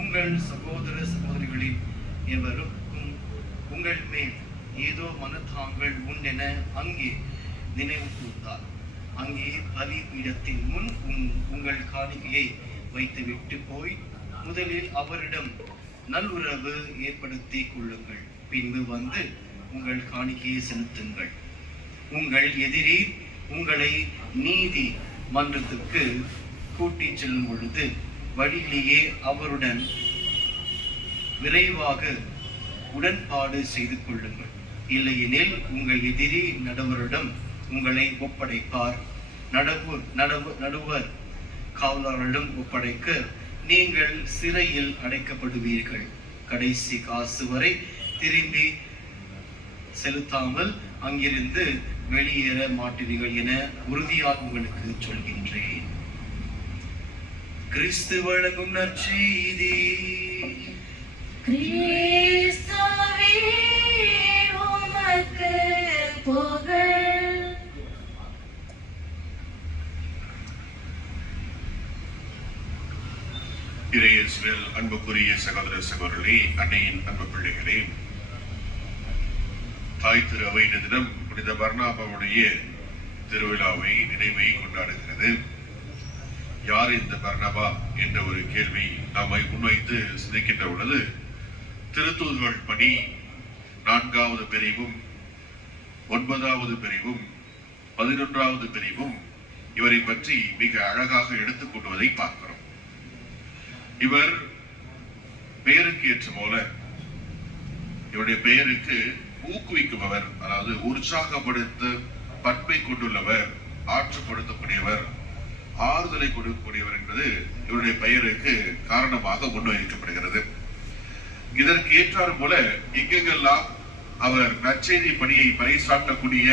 உங்கள் சகோதர சகோதரிகளின் எவருக்கும் உங்கள் மேல் ஏதோ மனத்தாங்கள் உண்டென அங்கே நினைவு கூர்ந்தார். அங்கே பலிபீடத்தின் முன் உங்கள் காணிக்கையை வைத்துவிட்டு போய் முதலில் அவரிடம் நல்லுறவு ஏற்படுத்தி கொள்ளுங்கள். பின்பு வந்து உங்கள் காணிக்கையை செலுத்துங்கள். உங்கள் எதிரி உங்களை நீதி மன்றத்துக்கு கூட்டிச் செல்லும் பொழுது வழியிலேயே அவருடன் விரைவாக உடன்பாடு செய்து கொள்ளுங்கள். இல்லையெனில் உங்கள் எதிரி நடுவரிடம் உங்களை ஒப்படைப்பார். நடுவர் காவலரிடம் ஒப்படைக்க நீங்கள் சிறையில் அடைக்கப்படுவீர்கள். கடைசி காசு வரை திரும்பி செலுத்தாமல் அங்கிருந்து வெளியேற மாட்டீர்கள் என உறுதியாக உங்களுக்கு சொல்கின்றேன். கிறிஸ்து வழங்கும் நற்செய்தி. கிறிஸ்துவே உமக்கு புகழ். இறையேசுவில் அன்புக்குரிய சகோதர சகோதரர்களே, அன்னையின் அன்பு பிள்ளைகளே, தாய் திரு அவை தினம் புனித பர்னாபாவுடைய திருவிழாவை நினைவை கொண்டாடுகிறது. யார் இந்த பர்னபா என்ற ஒரு கேள்வி நம்மை முன்வைத்து சிந்திக்கின்ற பொழுது, திருத்தூதர்கள் பணி 4வது பிரிவும் 9வது பிரிவும் 11வது பிரிவும் இவரை பற்றி மிக அழகாக எடுத்துக் கொள்வதை பார்க்கிறோம். இவர் பெயருக்கு ஏற்ற போல இவருடைய பெயருக்கு ஊக்குவிக்குபவர், அதாவது உற்சாகப்படுத்த பண்பை கொண்டுள்ளவர், ஆற்றுப்படுத்தக்கூடியவர், ஆறுதலை கொடுக்கக்கூடியவர் என்பது இவருடைய பெயருக்கு காரணமாக முன்வைக்கப்படுகிறது. இதற்கு ஏற்றாறு போல எங்கெங்கெல்லாம் அவர் நற்செய்தி பணியை பறைசாற்றக்கூடிய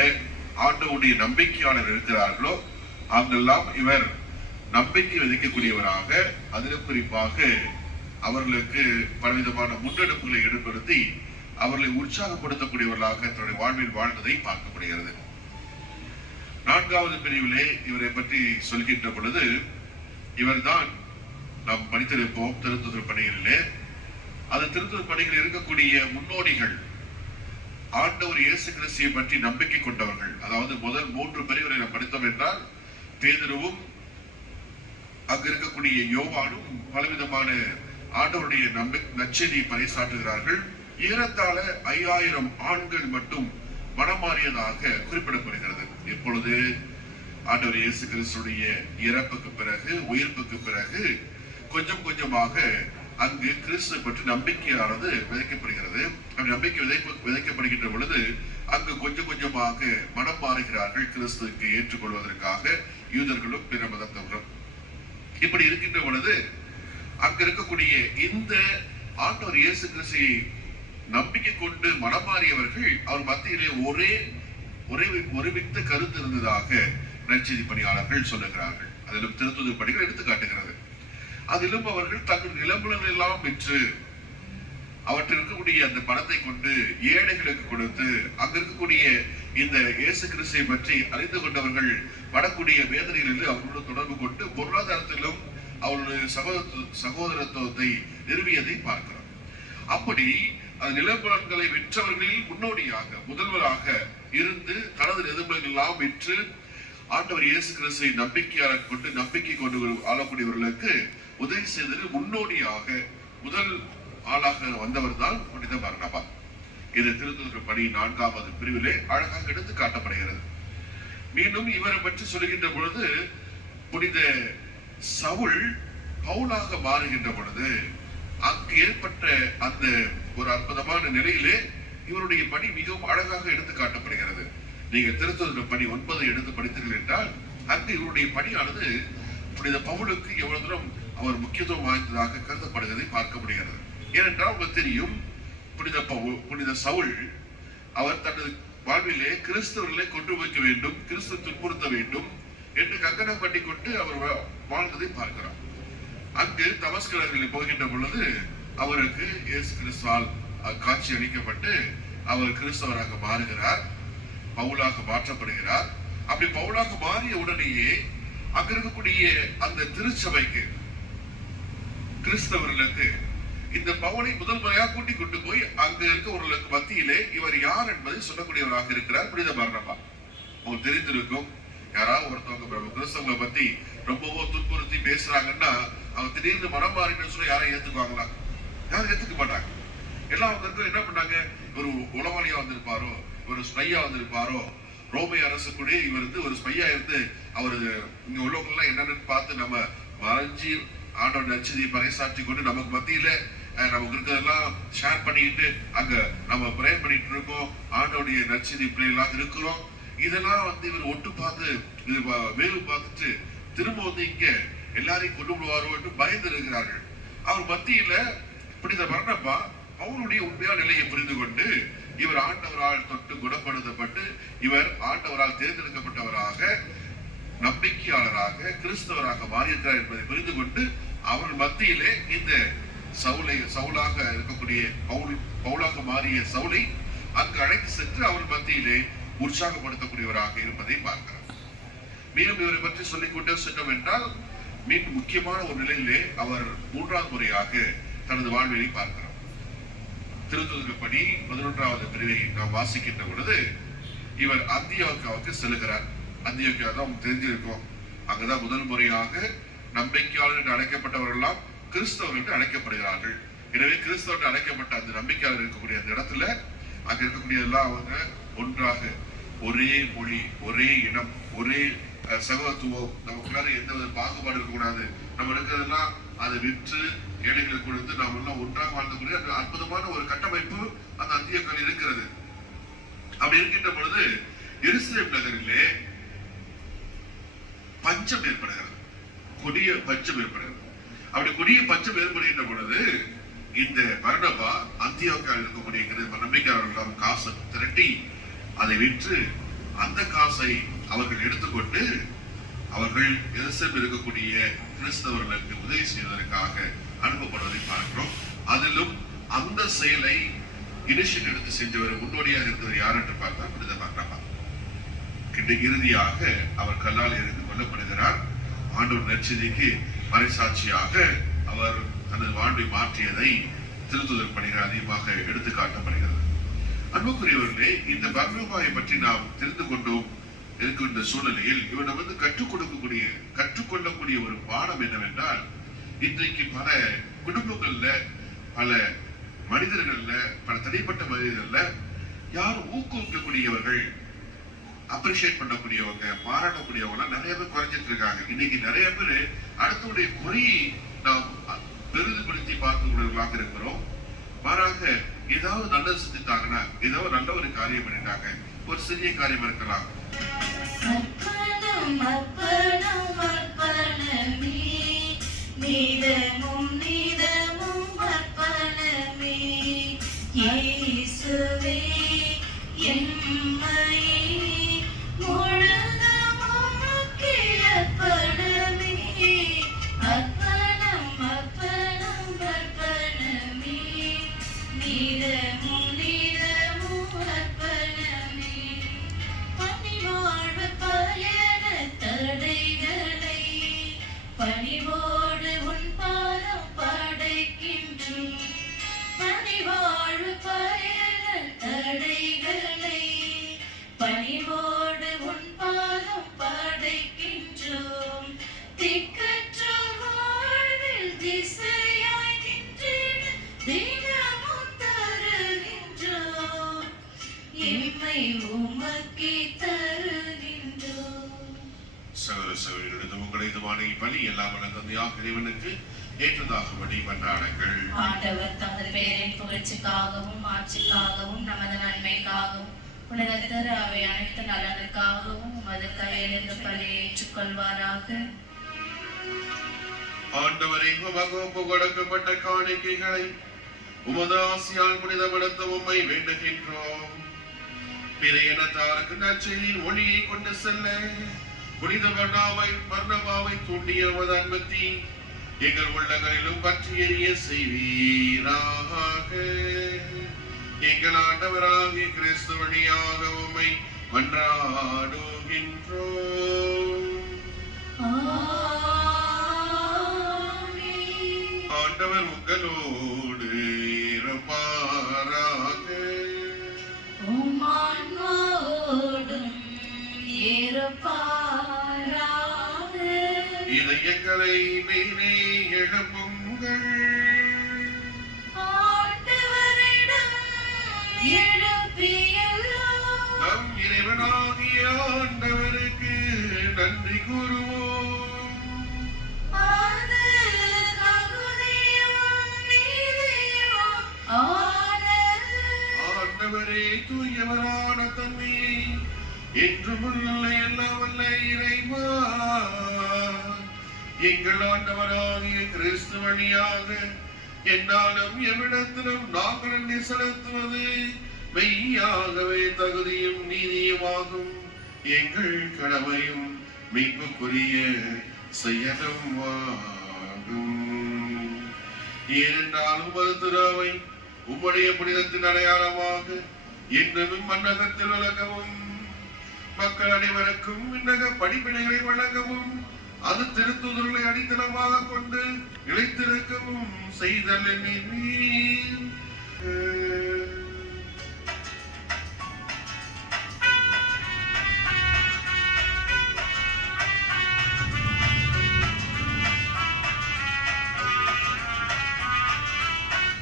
ஆண்டவருடைய நம்பிக்கையாளர் இருக்கிறார்களோ அங்கெல்லாம் இவர் நம்பிக்கை விதைக்கக்கூடியவராக, அதிலும் குறிப்பாக அவர்களுக்கு பலவிதமான முன்னெடுப்புகளை ஏற்படுத்தி அவர்களை உற்சாகப்படுத்தக்கூடியவர்களாக தன்னுடைய வாழ்வில் வாழ்ந்ததை பார்க்கப்படுகிறது. 4வது பிரிவிலே இவரை பற்றி சொல்கின்ற பொழுது, இவர்தான் நாம் படித்திருப்போம் திருத்துதர் பணிகளிலே. அது திருத்துதர் பணிகளில் இருக்கக்கூடிய முன்னோடிகள், ஆண்டவர் இயேசு கிறிஸ்துவை பற்றி நம்பிக்கை கொண்டவர்கள். அதாவது முதல் 3 பிரிவுகளை நாம் படித்தோம் என்றால், பேதுருவும் அங்கு இருக்கக்கூடிய யோவானும் பலவிதமான ஆண்டவருடைய நற்செய்தியை பறைசாற்றுகிறார்கள். ஏறத்தாழ 5000 ஆண்கள் மட்டும் மனம் மாறியதாக குறிப்பிடப்படுகிறது. இப்பொழுது ஆண்டவர் இயேசு கிறிஸ்துடைய இறப்புக்கு பிறகு, உயிர்ப்புக்கு பிறகு கொஞ்சம் கொஞ்சமாக அங்கு கிறிஸ்து பற்றி நம்பிக்கையானது விதைக்கப்படுகிறது. நம்பிக்கை விதைக்கப்படுகின்ற பொழுது அங்கு கொஞ்சம் கொஞ்சமாக மனம் மாறுகிறார்கள் கிறிஸ்துவுக்கு ஏற்றுக்கொள்வதற்காக யூதர்களும் பிற மதத்தவர்களும். இப்படி இருக்கின்ற பொழுது அங்க இருக்கக்கூடிய இந்த ஆண்டவர் இயேசு கிறிஸ்துவை நம்பிக்கை கொண்டு மனம் மாறியவர்கள் அவர் மத்தியிலே ஒருமித்த கருத்து இருந்ததாக நற்செய்தி பணியாளர்கள் சொல்லுகிறார்கள். அதிலும் திருத்துதர் பணிகள் எடுத்து காட்டுகிறது. அதிலும் அவர்கள் தங்கள் நிலம்புலங்கள் எல்லாம் விற்று அவற்றில் இருக்கக்கூடிய அந்த பணத்தை கொண்டு ஏழைகளுக்கு கொடுத்து அங்க இருக்கக்கூடிய இந்த இயேசு கிறிஸ்துவை பற்றி அறிந்து கொண்டவர்கள் படக்கூடிய வேதனைகளில் அவர்களோடு தொடர்பு கொண்டு பொருளாதாரத்திலும் அவருடைய சகோதரத்துவத்தை நிறுவியதை பார்க்கிறோம். அப்படி அந்த நிலப்பலன்களை விற்றவர்களில் முன்னோடியாக முதல்வராக இருந்து தனது நிலப்பலன்கள் எல்லாம் விற்று ஆண்டவர் இயேசு கிறிஸ்துவை நம்பிக்கை கொண்டு ஆளக்கூடியவர்களுக்கு உதவி செய்ததில் முன்னோடியாக முதல் ஆளாக வந்தவர் தான் புனித பர்னபா. இது திருத்துதர் பணி 4வது பிரிவிலே அழகாக எடுத்து காட்டப்படுகிறது. மீண்டும் இவரை பற்றி சொல்லுகின்ற பொழுது, புனித சவுல் பவுலாக மாறுகின்ற பொழுது அங்கு ஏற்பட்ட அந்த ஒரு அற்புதமான நிலையிலே இவருடைய பணி மிகவும் அழகாக எடுத்து காட்டப்படுகிறது. நீங்க திருத்துதர் பணி 9 எடுத்து படித்தீர்கள் என்றால் அங்கு இவருடைய பணியானது புனித பவுலுக்கு எவ்வளவு தூரம் அவர் முக்கியத்துவம் வாய்ந்ததாக கருதப்படுவதை பார்க்க முடிகிறது. ஏனென்றால் உங்களுக்கு தெரியும், புனித சவுல் அவர் தனது வாழ்விலே கிறிஸ்தவர்களை கொண்டு வைக்க வேண்டும், கிறிஸ்துவ துன்புறுத்த வேண்டும் என்று கங்கணம் பண்ணி கொண்டு அவர் வாழ்ந்ததை பார்க்கிறார். அங்கு தமஸ்கரில் போகின்ற பொழுது அவருக்கு இயேசு கிறிஸ்துவால் காட்சி அளிக்கப்பட்டு அவர் கிறிஸ்தவராக மாறுகிறார், பவுலாக மாற்றப்படுகிறார். அப்படி பவுலாக மாறிய உடனேயே அங்க இருக்கக்கூடிய அந்த திருச்சபைக்கு கிறிஸ்தவர்களுக்கு இந்த பவுலை முதல் முறையாக கூட்டிக் கொண்டு போய் அங்க இருக்கவர்களுக்கு மத்தியிலே இவர் யார் என்பதை சொல்லக்கூடியவராக இருக்கிறார் புனித பர்னபா. உங்களுக்கு தெரிந்திருக்கும், யாராவது ஒருத்தவங்க கிறிஸ்தவங்களை பத்தி ரொம்பவோ துன்புறுத்தி பேசுறாங்கன்னா அவங்க திடீர்னு மனம் மாறின்னு சொல்லி யாரும் ஏத்துக்குவாங்களா? யாரும் ஏத்துக்க மாட்டாங்க. எல்லாம் அவங்க என்ன பண்ணாங்க, ஒரு உளவாளியா வந்திருப்பாரோ, ஒரு ஸ்பையா வந்திருப்பாரோ, ரோமை அரசு கூட இவர் ஒரு ஸ்பையா இருந்து அவரு இங்க உள்ளவங்க எல்லாம் என்னன்னு பார்த்து நம்ம மறைஞ்சி ஆண்டோட நச்சதியை பறைசாற்றி கொண்டு நமக்கு மத்தியில நமக்கு இருக்கிறதெல்லாம் ஷேர் பண்ணிக்கிட்டு அங்க நம்ம ப்ரே பண்ணிட்டு இருக்கோம், ஆண்டோடைய நச்சதி பிள்ளைகளாக இருக்கிறோம். இதெல்லாம் இவர் ஒட்டு பார்த்து வேவு பார்த்துட்டு திரும்ப இங்க எல்லாரையும் கொண்டு விடுவாரோ என்று பயந்து இருக்கிறார்கள். அவர் மத்தியில புனித பர்னபா அவருடைய உண்மையான நிலையை புரிந்து கொண்டு இவர் ஆண்டவரால் தொட்டு குணப்படுத்தப்பட்டு இவர் ஆண்டவரால் தேர்ந்தெடுக்கப்பட்டவராக நம்பிக்கையாளராக கிறிஸ்தவராக மாறியிருக்கிறார் என்பதை புரிந்து கொண்டு அவர் மத்தியிலே இந்த சவுலாக இருக்கக்கூடிய பவுலாக மாறிய சவுலை அங்கு அழைத்து சென்று அவர் மத்தியிலே உற்சாகப்படுத்தக்கூடியவராக இருப்பதை பார்க்கிறார். மீண்டும் இவரை பற்றி சொல்லிக்கொண்டே சென்றோம் என்றால் மீண்டும் முக்கியமான ஒரு நிலையிலே அவர் 3வது முறையாக தனது வாழ்விலை பார்க்கிறார். திருத்துதர்படி 11வது பிரிவை நாம் வாசிக்கின்ற பொழுது இவர் அந்தியோக்கியாவுக்கு செல்கிறார். அந்தியோக்கியா தான் தெரிஞ்சிருக்கும், அங்கதான் முதல் முறையாக நம்பிக்கையாளர் என்று அழைக்கப்பட்டவர்கள் எல்லாம் கிறிஸ்தவர்கள் என்று அழைக்கப்படுகிறார்கள். எனவே கிறிஸ்தவர்கள் அழைக்கப்பட்ட அந்த நம்பிக்கையாளர் இருக்கக்கூடிய அந்த இடத்துல அங்க இருக்கக்கூடிய எல்லாம் அவங்க ஒன்றாக ஒரே மொழி, ஒரே இனம், ஒரே சகோதரத்துவம், நமக்குள்ளார எந்த வித பாகுபாடு இருக்கக்கூடாது, நம்ம இருக்கிறதெல்லாம் அதை விற்று ஏழைகளுக்கு கொடுத்து நாம் எல்லாம் ஒன்றாக வாழ்ந்தக்கூடிய அந்த அற்புதமான ஒரு கட்டமைப்பு அந்த அந்தியோக்கியாவில் இருக்கிறது. அப்படி இருக்கின்ற பொழுது எருசலேம் நகரிலே பஞ்சம் ஏற்படுகிறது, கொடிய பஞ்சம் ஏற்படுகிறது. அப்படி கொடிய பஞ்சம் ஏற்படுகின்ற பொழுது இந்த பர்னபா அந்தியோக்கியாவில் இருக்கக்கூடிய நம்பிக்கையாளர்கள் காசை திரட்டி அதை விற்று அந்த காசை அவர்கள் எடுத்துக்கொண்டு அவர்கள் எருசலேமில் இருக்கக்கூடிய கிறிஸ்தவர்களுக்கு உதவி செய்வதற்காக அனுப்பப்படுவதை பார்க்கிறோம். அதிலும் அந்த செயலை இனிஷியேட் எடுத்து செஞ்சவர் முன்னோடியாக இருந்தவர் யார் என்று பார்த்தா புனித பர்னபா. இறுதியாக அவர் கல்லால் எறிந்து கொல்லப்படுகிறார். ஆண்டவர் நற்செய்திக்கு மறைசாட்சியாக அவர் தனது வாழ்வை மாற்றியதை திருத்துதர் பணிகள் அதிகமாக எடுத்து காட்டப்படுகிறது. அன்புக்குரியவர்களே, இந்த பர்னபாவை பற்றி நாம் தெரிந்து கொண்டோம் இருக்கின்ற சூழ்நிலையில் இவர் கற்றுக்கொள்ளக்கூடிய ஒரு பாடம் என்னவென்றால், இன்றைக்கு பல குடும்பங்கள்ல, பல மனிதர்கள்ல, பல தனிப்பட்ட மனிதர்கள்ல யாரும் ஊக்குவிக்கக்கூடியவர்கள், அப்ரிஷியேட் பண்ணக்கூடியவங்க, பாராட்டக்கூடியவங்க நிறைய பேர் குறைஞ்சிட்டு இருக்காங்க. இன்னைக்கு நிறைய பேர் அடுத்தவுடைய குறையை நாம் பெரிதுபடுத்தி பார்க்கக்கூடியவர்களாக இருக்கிறோம். மாறாக ஏதாவது நல்லது செஞ்சுட்டாங்கன்னா, ஏதாவது நல்ல ஒரு காரியம் பண்ணிட்டாங்க, ஒரு சிறிய காரியம் இருக்கலாம், இறைவனுக்கு ஏற்றதாகும்படி மன்றாடுங்கள். ஆண்டவர் தமது பெயரின் புகழ்ச்சிக்காகவும் ஆட்சிக்காகவும் நமது நன்மைக்காகவும் உலகத்தர் அவை அனைத்து நலனுக்காகவும் உமது கையிலிருந்து பலியை ஏற்றுக்கொள்வாராக. ஆண்டவரை உமக்கு கொடுக்கப்பட்ட காணிக்கைகளை உமது ஆசியால் புனிதப்படுத்த உம்மை வேண்டுகின்றோம். பிற இனத்தாருக்கு நற்செய்தியின் ஒளியை கொண்டு செல்ல புனித பர்னபாவை தூண்டிய உமது அன்பத்தி எங்கள் உள்ளங்களிலும் பற்றி எரிய செய்வீராக. எங்கள் ஆண்டவராகிய கிறிஸ்து வழியாக உம்மை மன்றாடுகின்றோம். ஆண்டவர் உங்களோடு இருப்பாராக. உம்மான்மாவோடும் இருப்பாராக. இதயங்களை மேலே எழுப்புங்கள். ஆண்டவரிடம் எழுப்பியுள்ளோம். நம் இறைவனாகிய ஆண்டவருக்கு நன்றி கூறுவோம். அது தகுதியும் நீதியும் ஆனது. ஆண்டவரே தூயவரான தன்மை என்றும் உள்ள எல்லாம் வல்ல இறைவா, எங்கள் ஆண்டவராகிய கிறிஸ்து வழியாக என்னாலும் எவ்விடத்திலும் நாங்கள் நன்றி செலுத்துவது மெய்யாகவே தகுதியும் நீதியுமாகும். எங்கள் கடமையும் மீட்புக்குரிய செயலும் ஆகும். ஏனென்றால் உமது திருவை உம்முடைய புனிதத்தின் அடையாளமாக இன்னும் மன்னகத்தில் விளங்கவும், மக்கள் அனைவருக்கும் விண்ணக படிப்பினைகளை வழங்கவும், அது திருத்துதலை அடித்தளமாக கொண்டு இழைத்திருக்கவும் செய்தல் நீர்.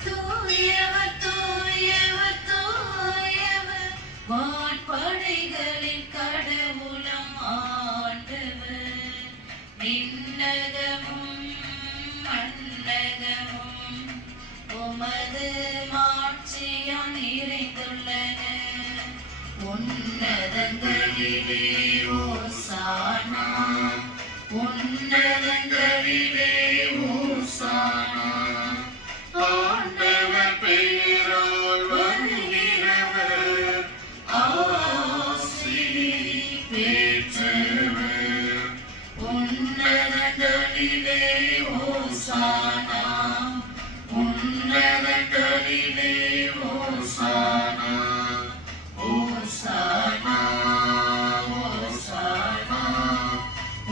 தூயவர் தூயவர் தூயவர் வான்படைகளின் கடவுளம் ஆண்டவர். விண்ணகமும் மண்ணகமும் உமது மாட்சியால் நிறைந்துள்ளன. உன்னதங்களிலே ஓசானா, உன்னதங்களிலே ஓசானா. ஆண்டவர் பெயரால் வருகிறவர் ஆசி பெற்றவர். உன்னதங்களிலே ஓசானா, உன்னதங்களிலே ஓசானா. ஓசானா ஓசானா,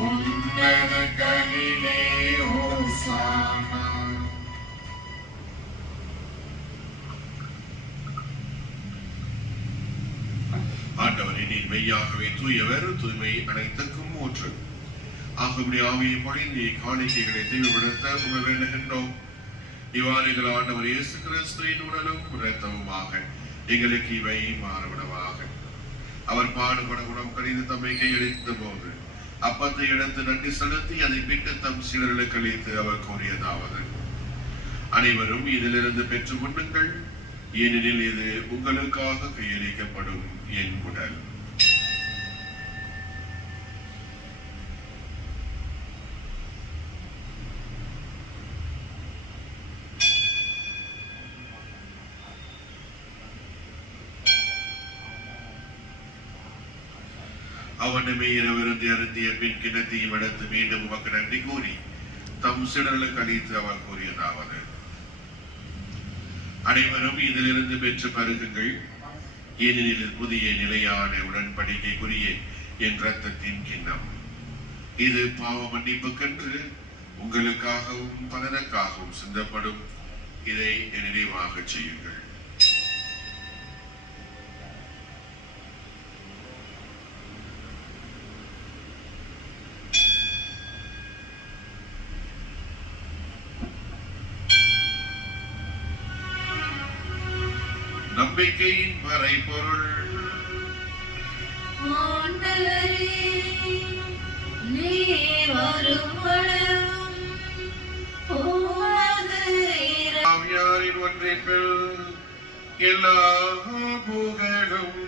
உன்னதங்களிலே ஓசானா. ஆண்டவரே நீர் மெய்யாகவே தூயவர், தூய்மை அனைத்துக்கும் ஊற்று. ஆகவே ஆவியை பொழிந்து காணிக்கைகளை தீவிரப்படுத்த உமை வேண்டுகின்றோம். இவ்வாறுகள் ஆண்டவர் இயேசு கிறிஸ்துவின் உடலும் இரத்தமுமாக எங்களுக்கு இவை மாறுபடமாக. அவர் பாடுபட உணம் கழிந்து தம்மை கையளித்த போது அப்பத்தை எடுத்து நன்றி செலுத்தி அதை பிட்டு தம் சீடர்களுக்கு அளித்து அவர் கூறியதாவது: அனைவரும் இதிலிருந்து பெற்றுக் கொள்ளுங்கள், ஏனெனில் இது உங்களுக்காக கையளிக்கப்படும் என் உடல். அவனுமே இரவிருந்து அருந்திய பின் கிணத்தையும் எடுத்து மீண்டும் உமக்கு நன்றி கூறி தம் சீடர்களுக்கு அளித்து அவர் கூறியதாவது: அனைவரும் இதிலிருந்து பெற்று பருகுங்கள், ஏனெனில் புதிய நிலையான உடன்படிக்கைக்குரிய என் இரத்தத்தின் கிண்ணம். இது பாவ மன்னிப்புக்கென்று உங்களுக்காகவும் பலருக்காகவும் சிந்தப்படும். இதை நினைவாக செய்யுங்கள். நம்பிக்கையின் மறைபொருள். ஆண்டவரே, நீர் வருமளவும் உமது ஆவியாரின் ஒன்றிப்பில் எல்லா புகழும்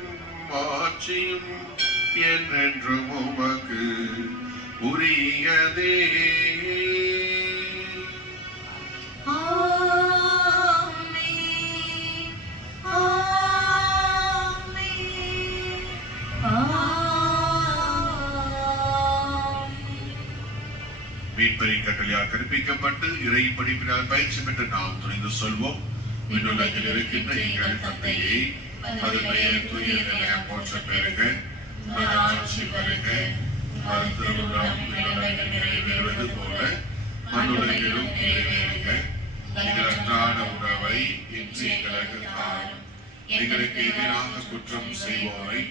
ஆட்சியும் என்றென்றும் உமக்கு உரியதே. மீட்பரின் கட்டளையால் கற்பிக்கப்பட்டு இறை படிப்பினால் பயிற்சி பெற்ற நாம் துணிந்து சொல்வோம்: விண்ணுலகில் இருக்கின்ற எங்கள் தந்தையே, அது பெயர் தூயது என போற்ற பெறுக, உமது ஆட்சி வருக, உமது திருவுளம் விண்ணுலகில் நிறைவேறுவது போல மண்ணுலகிலும் நிறைவேறுக. எங்கள் அன்றாட உணவை இன்று எங்களுக்கு தாரும். எங்களுக்கு எதிராக குற்றம் செய்வோரை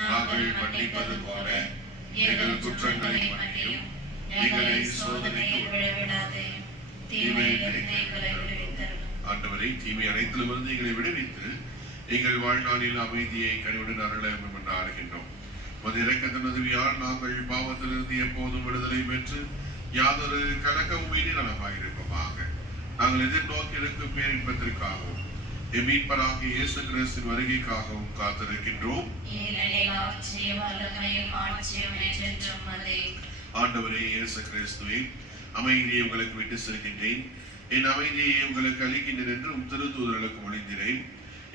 நாங்கள் மன்னிப்பது போல எங்கள் குற்றங்களை மன்னியும். எங்களை சோதனைக்கு விழவிடாதே, தீமையிலிருந்து எங்களை விடுவித்தருளும். ஆண்டவரை, தீமை அனைத்திலுமிருந்து எங்களை விடுவித்து எங்கள் வாழ்நாளில் அமைதியை கனிவுடன் அருள என்று ஆறுகின்றோம். இரக்கத்தின் உதவியால் நாங்கள் பாவத்திலிருந்து எப்போதும் விடுதலை பெற்று யாதொரு கலக்கமும் இனி நலமாயிருப்போமாக. நாங்கள் எதிர்நோக்கி இருக்கும் பேரின்பத்திற்காகவும் மீட்பராகிய இயேசு கிறிஸ்துவின் வருகைக்காகவும் காத்திருக்கின்றோம். ஆண்டவரே இயேசு கிறிஸ்துவே, அமைதியை உங்களுக்கு விட்டு செல்கின்றேன், என் அமைதியை உங்களுக்கு அளிக்கின்றேன் என்று திருத்தூதர்களுக்கு மொழிந்தேன்.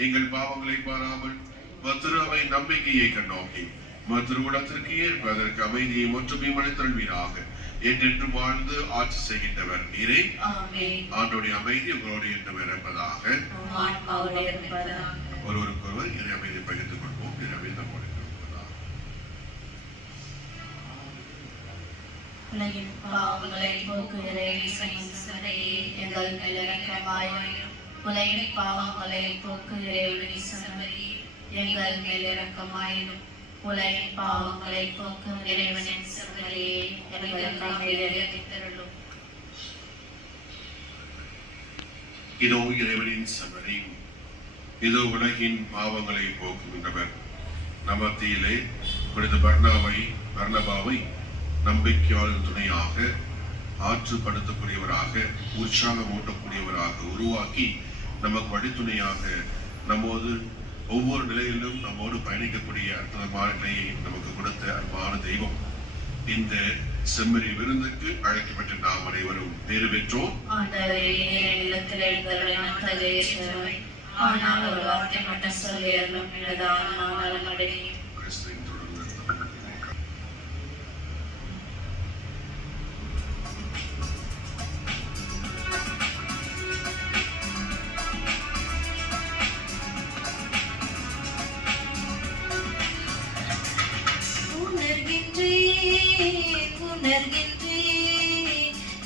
எங்கள் பாவங்களை பாராமல் திரு அவை நம்பிக்கையை கண்ணோக்கி திருவுடத்திற்கு ஏற்ப அதற்கு அமைதியை ஒற்றுமையும் அளித்தல்வீராக என்றென்று வாழ்ந்து ஆட்சி செய்கின்றவர் நீரே. ஆண்டோடைய அமைதி உங்களோடு என்று இருப்பதாக. ஒருவருக்கொருவர் இறை அமைதியை பகிர்ந்து கொள்வோம். எனவே நம்மோடு இருப்பதாக. உலகின் பாவங்களை போக்குகிற ஈசனே, எங்கள் மேல் இரக்கமாயிரும். உலகின் பாவங்களை போக்குகிற ஈசனே, எங்கள் மேல் இரக்கமாயிரும். உலகின் பாவங்களை போக்கும் இறைவனின் செம்மறியே, எங்கள் மேல் இரக்கமாயிரும். இதோ இறைவனின் செம்மறி, இதோ உலகின் பாவங்களை போக்குகின்றவர். நமத்தியிலே புனித பர்னபாவை நம்பிக்கையாளர் துணையாக, ஆற்றுப்படுத்தக்கூடியவராக, உற்சாகம் ஊட்டக்கூடியவராக உருவாக்கி நமக்கு வழித்துணையாக நம்மோடு ஒவ்வொரு நிலையிலும் நம்மோடு பயணிக்கக்கூடிய அற்புதமான நிலையை நமக்கு கொடுத்த அன்பான தெய்வம். இந்த செம்மறி விருந்துக்கு அழைக்கப்பட்ட நாம் அனைவரும் பேறு பெற்றோம்.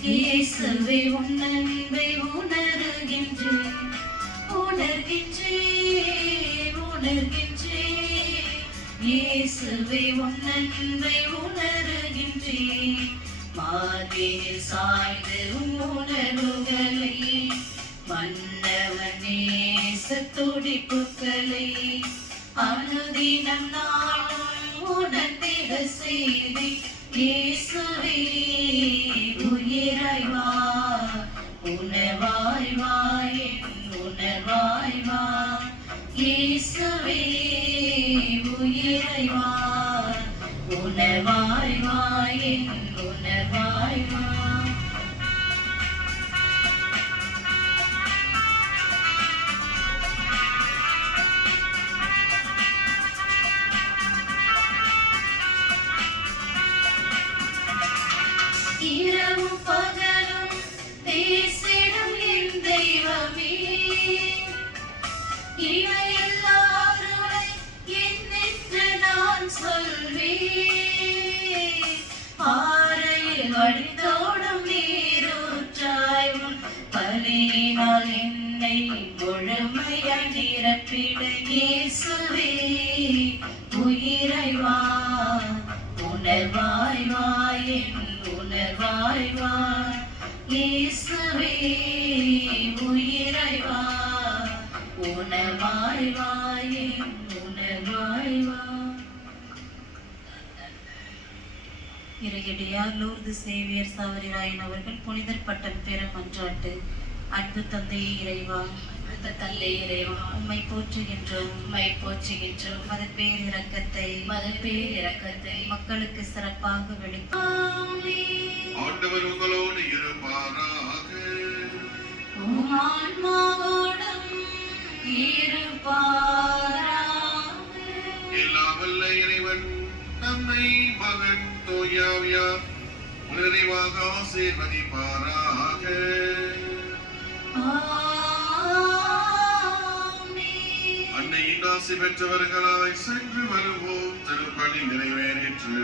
இயேசுவே உன் அன்பை உணர்கின்றேன், இயேசுவே உன் அன்பை உணர்கின்றேன். மார்பினில் சாய்ந்து உணர்வுகளை, மன்னவன் நேச துடிப்புகளை அனுதினம் நானும் உணர்ந்திட செய்தி. இயேசுவே உயிராய் வா, உணர்வாய் வா, உணர்வாய் வா. இயேசுவே உயிராய் வா, உணர்வாய் வா, உணர்வாய் வா. இரவும் பகலும் பேசிடும் என் தெய்வமே, இவையெல்லாருமை என்னென்று நான் சொல்வேன். பாறையில் வழிந்தோடும் நீரூற்றாய் உன் பலியினால் என்னை முழுமையாய் நிரப்பிட. இயேசுவே உயிரை வா, உணர்வாய் வா, உணர்வாய் வா. இயேசுவே உயிரை வா, உணர்வாய் வா, உணர்வாய் வா. இறையடியார் லூர்து சேவியர் சாவரிராயன் அவர்கள் புனிதர் பட்டம் பெற மன்றாட்டு. அன்பு தந்தையே இறைவா, தந்தை இறைவா, உம்மை போற்றுகின்றோம், உம்மை போற்றுகின்றோம். மதப்பேர் இரக்கத்தை மக்களுக்கு சிறப்பாக ஆண்டவர் உங்களோடு இருப்பாராக. உம் ஆன்மாவோடும் இருப்பாராக. எல்லாம் வல்ல இறைவன் நம்மை மகன் தூயாவியார் நிறைவாக ஆசீர்வதிப்பாராக. அன்னையின் ஆசி பெற்றவர்களாய் சென்று வருவோம். திருப்பலி நிறைவேறிற்று.